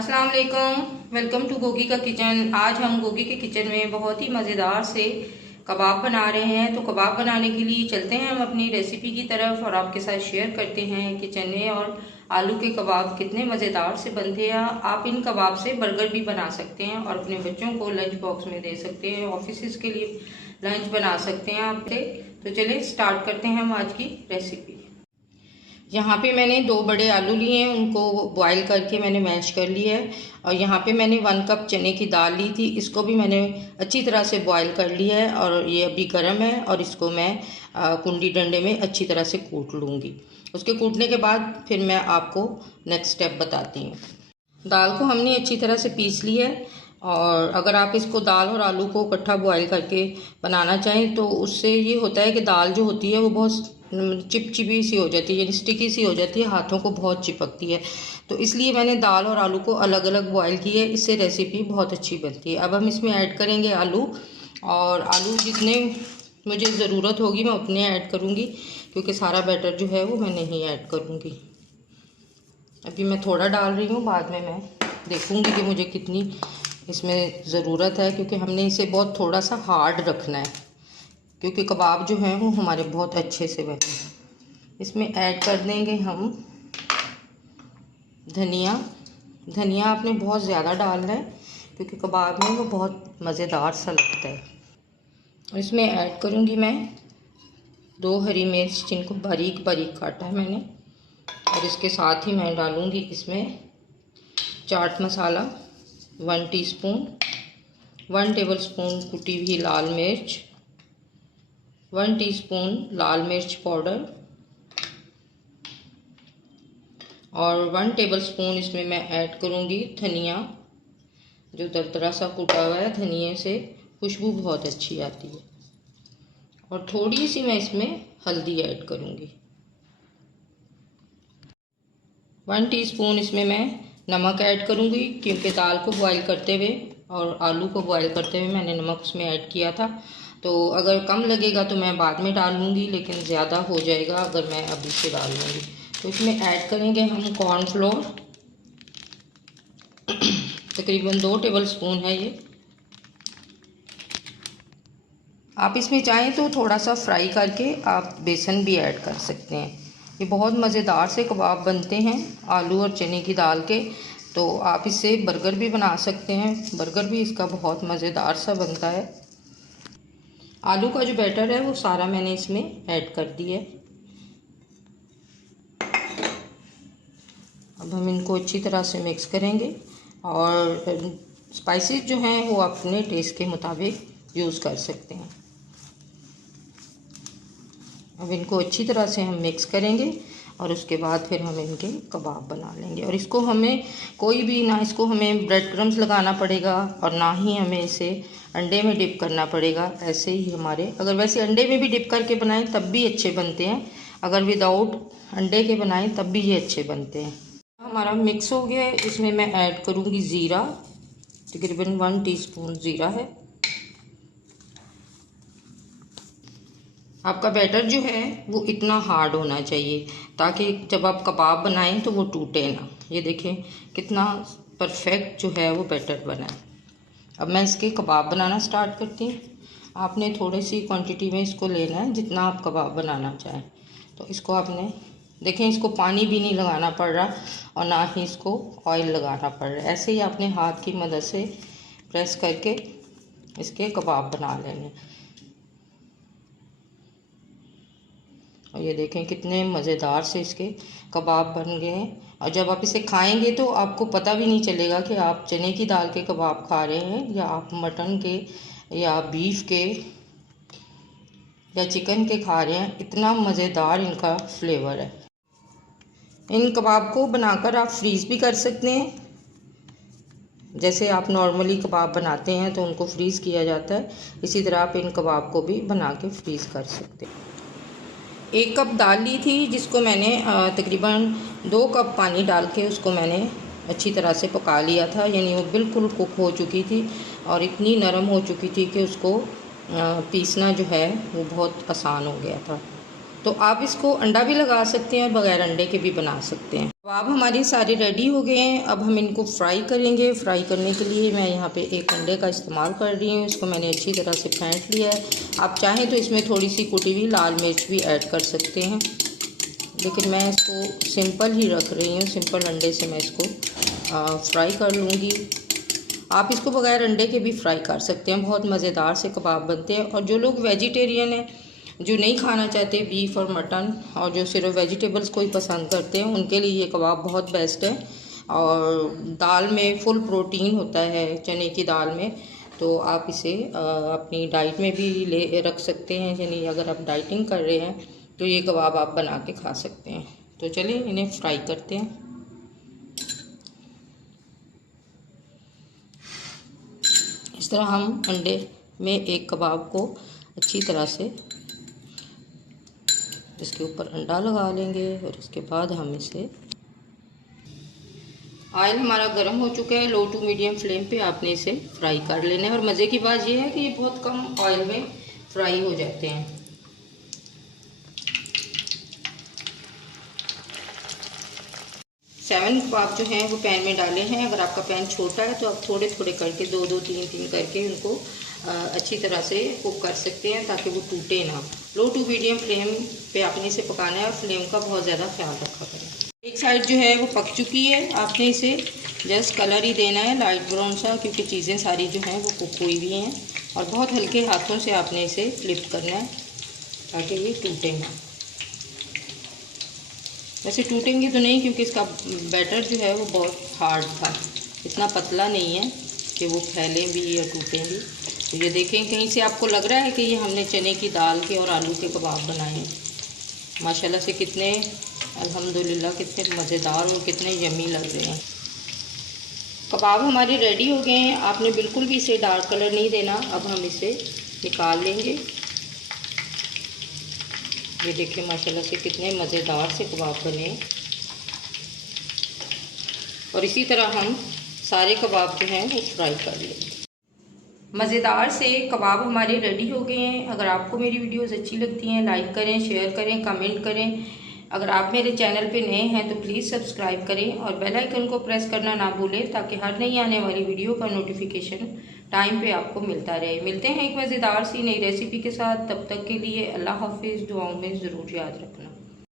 अस्सलाम वालेकुम, welcome to Gogi का किचन। आज हम गोगी के किचन में बहुत ही मज़ेदार से कबाब बना रहे हैं। तो कबाब बनाने के लिए चलते हैं हम अपनी रेसिपी की तरफ और आपके साथ शेयर करते हैं कि चने और आलू के कबाब कितने मज़ेदार से बनते हैं। आप इन कबाब से बर्गर भी बना सकते हैं और अपने बच्चों को लंच बॉक्स में दे सकते हैं, ऑफिस के लिए लंच बना सकते हैं आप। तो चलिए स्टार्ट करते हैं हम आज की रेसिपी। यहाँ पे मैंने 2 बड़े आलू लिए हैं, उनको बॉईल करके मैंने मैश कर लिया है। और यहाँ पे मैंने 1 कप चने की दाल ली थी, इसको भी मैंने अच्छी तरह से बॉईल कर लिया है और ये अभी गर्म है और इसको मैं कुंडी डंडे में अच्छी तरह से कूट लूँगी। उसके कूटने के बाद फिर मैं आपको नेक्स्ट स्टेप बताती हूँ। दाल को हमने अच्छी तरह से पीस लिया है और अगर आप इसको दाल और आलू को इकट्ठा बॉईल करके बनाना चाहें तो उससे ये होता है कि दाल जो होती है वो बहुत चिपचिपी सी हो जाती है, यानी स्टिकी सी हो जाती है, हाथों को बहुत चिपकती है। तो इसलिए मैंने दाल और आलू को अलग अलग बॉईल की है, इससे रेसिपी बहुत अच्छी बनती है। अब हम इसमें ऐड करेंगे आलू, और आलू जितने मुझे ज़रूरत होगी मैं उतने ऐड करूँगी, क्योंकि सारा बैटर जो है वो मैं नहीं ऐड करूँगी। अभी मैं थोड़ा डाल रही हूँ, बाद में मैं देखूँगी कि मुझे कितनी इसमें ज़रूरत है, क्योंकि हमने इसे बहुत थोड़ा सा हार्ड रखना है, क्योंकि कबाब जो हैं वो हमारे बहुत अच्छे से बने हैं। इसमें ऐड कर देंगे हम धनिया। धनिया आपने बहुत ज़्यादा डालना है, क्योंकि कबाब में वो बहुत मज़ेदार सा लगता है। और इसमें ऐड करूँगी मैं 2 हरी मिर्च, जिनको बारीक बारीक काटा है मैंने। और इसके साथ ही मैं डालूँगी इसमें चाट मसाला 1 टीस्पून, 1 टेबलस्पून कुटी हुई लाल मिर्च, 1 टीस्पून लाल मिर्च पाउडर और 1 टेबलस्पून इसमें मैं ऐड करूँगी धनिया, जो दरदरा सा कूटा हुआ है। धनिए से खुशबू बहुत अच्छी आती है। और थोड़ी सी मैं इसमें हल्दी ऐड करूँगी। 1 टीस्पून इसमें मैं नमक ऐड करूँगी, क्योंकि दाल को बॉईल करते हुए और आलू को बॉईल करते हुए मैंने नमक उसमें ऐड किया था। तो अगर कम लगेगा तो मैं बाद में डाल लूँगी, लेकिन ज़्यादा हो जाएगा अगर मैं अभी से डाल लूँगी। तो इसमें ऐड करेंगे हम कॉर्नफ्लोर, तकरीबन 2 टेबलस्पून है ये। आप इसमें चाहें तो थोड़ा सा फ्राई करके आप बेसन भी ऐड कर सकते हैं। ये बहुत मज़ेदार से कबाब बनते हैं आलू और चने की दाल के। तो आप इससे बर्गर भी बना सकते हैं, बर्गर भी इसका बहुत मज़ेदार सा बनता है। आलू का जो बैटर है वो सारा मैंने इसमें ऐड कर दिया है। अब हम इनको अच्छी तरह से मिक्स करेंगे और स्पाइसेस जो हैं वो आप अपने टेस्ट के मुताबिक यूज़ कर सकते हैं। अब इनको अच्छी तरह से हम मिक्स करेंगे और उसके बाद फिर हम इनके कबाब बना लेंगे। और इसको हमें कोई भी ना, इसको हमें ब्रेड क्रम्स लगाना पड़ेगा और ना ही हमें इसे अंडे में डिप करना पड़ेगा। ऐसे ही हमारे, अगर वैसे अंडे में भी डिप करके बनाएं तब भी अच्छे बनते हैं, अगर विदाउट अंडे के बनाएं तब भी ये अच्छे बनते हैं। हमारा मिक्स हो गया है, इसमें मैं ऐड करूँगी ज़ीरा, तकरीबन 1 टीस्पून ज़ीरा है। आपका बैटर जो है वो इतना हार्ड होना चाहिए ताकि जब आप कबाब बनाएं तो वो टूटे ना। ये देखें कितना परफेक्ट जो है वो बैटर बना है। अब मैं इसके कबाब बनाना स्टार्ट करती हूँ। आपने थोड़ी सी क्वांटिटी में इसको लेना है, जितना आप कबाब बनाना चाहें। तो इसको आपने देखें, इसको पानी भी नहीं लगाना पड़ रहा और ना ही इसको ऑयल लगाना पड़ रहा है। ऐसे ही आपने हाथ की मदद से प्रेस करके इसके कबाब बना लेने। और ये देखें कितने मज़ेदार से इसके कबाब बन गए हैं। और जब आप इसे खाएंगे तो आपको पता भी नहीं चलेगा कि आप चने की दाल के कबाब खा रहे हैं या आप मटन के या बीफ के या चिकन के खा रहे हैं। इतना मज़ेदार इनका फ्लेवर है। इन कबाब को बनाकर आप फ्रीज़ भी कर सकते हैं, जैसे आप नॉर्मली कबाब बनाते हैं तो उनको फ्रीज़ किया जाता है, इसी तरह आप इन कबाब को भी बना के फ्रीज़ कर सकते हैं। 1 कप दाल ली थी, जिसको मैंने तकरीबन 2 कप पानी डाल के उसको मैंने अच्छी तरह से पका लिया था, यानी वो बिल्कुल कुक हो चुकी थी और इतनी नरम हो चुकी थी कि उसको पीसना जो है वो बहुत आसान हो गया था। तो आप इसको अंडा भी लगा सकते हैं और बग़ैर अंडे के भी बना सकते हैं। कबाब हमारे सारे रेडी हो गए हैं। अब हम इनको फ्राई करेंगे। फ्राई करने के लिए मैं यहाँ पे एक अंडे का इस्तेमाल कर रही हूँ। इसको मैंने अच्छी तरह से फेंट लिया है। आप चाहें तो इसमें थोड़ी सी कुटी हुई लाल मिर्च भी ऐड कर सकते हैं, लेकिन मैं इसको सिंपल ही रख रही हूँ। सिंपल अंडे से मैं इसको फ्राई कर लूँगी। आप इसको बग़ैर अंडे के भी फ्राई कर सकते हैं। बहुत मज़ेदार से कबाब बनते हैं। और जो लोग वेजिटेरियन हैं, जो नहीं खाना चाहते बीफ और मटन, और जो सिर्फ वेजिटेबल्स को ही पसंद करते हैं, उनके लिए ये कबाब बहुत बेस्ट है। और दाल में फुल प्रोटीन होता है, चने की दाल में, तो आप इसे अपनी डाइट में भी ले रख सकते हैं। यानी अगर आप डाइटिंग कर रहे हैं तो ये कबाब आप बना के खा सकते हैं। तो चलिए इन्हें फ्राई करते हैं। इस तरह हम अंडे में एक कबाब को अच्छी तरह से इसके ऊपर अंडा लगा लेंगे और इसके बाद हम इसे, ऑयल हमारा गर्म हो चुका है। लो टू मीडियम फ्लेम पे आपने इसे फ्राई कर लेना है। और मज़े की बात ये है कि ये बहुत कम ऑयल में फ्राई हो जाते हैं। 7 कबाब जो हैं वो पैन में डाले हैं। अगर आपका पैन छोटा है तो आप थोड़े थोड़े करके 2-2, 3-3 करके उनको अच्छी तरह से कुक कर सकते हैं ताकि वो टूटे ना। लो टू मीडियम फ्लेम पे आपने इसे पकाना है और फ्लेम का बहुत ज़्यादा ख्याल रखा करें। एक साइड जो है वो पक चुकी है। आपने इसे जस्ट कलर ही देना है, लाइट ब्राउन सा, क्योंकि चीज़ें सारी जो हैं वो कुक हुई हुई हैं। और बहुत हल्के हाथों से आपने इसे फ्लिप करना है ताकि ये टूटे ना। वैसे टूटेंगे तो नहीं, क्योंकि इसका बैटर जो है वो बहुत हार्ड था, इतना पतला नहीं है कि वो फैलें भी या टूटें भी। तो ये देखें, कहीं से आपको लग रहा है कि ये हमने चने की दाल के और आलू के कबाब बनाए हैं। माशाल्लाह से कितने, अल्हम्दुलिल्लाह, कितने मज़ेदार और कितने यम्मी लग रहे हैं। कबाब हमारे रेडी हो गए हैं। आपने बिल्कुल भी इसे डार्क कलर नहीं देना। अब हम इसे निकाल लेंगे। ये देखिए माशाल्लाह से कितने मज़ेदार से कबाब बने। और इसी तरह हम सारे कबाब जो हैं वो फ्राई कर लेंगे। मज़ेदार से कबाब हमारे रेडी हो गए हैं। अगर आपको मेरी वीडियोस अच्छी लगती हैं, लाइक करें, शेयर करें, कमेंट करें। अगर आप मेरे चैनल पे नए हैं तो प्लीज़ सब्सक्राइब करें और बेल आइकन को प्रेस करना ना भूलें, ताकि हर नई आने वाली वीडियो का नोटिफिकेशन टाइम पे आपको मिलता रहे। मिलते हैं एक मज़ेदार सी नई रेसिपी के साथ। तब तक के लिए अल्लाह हाफिज़। दुआओं में ज़रूर याद रखना।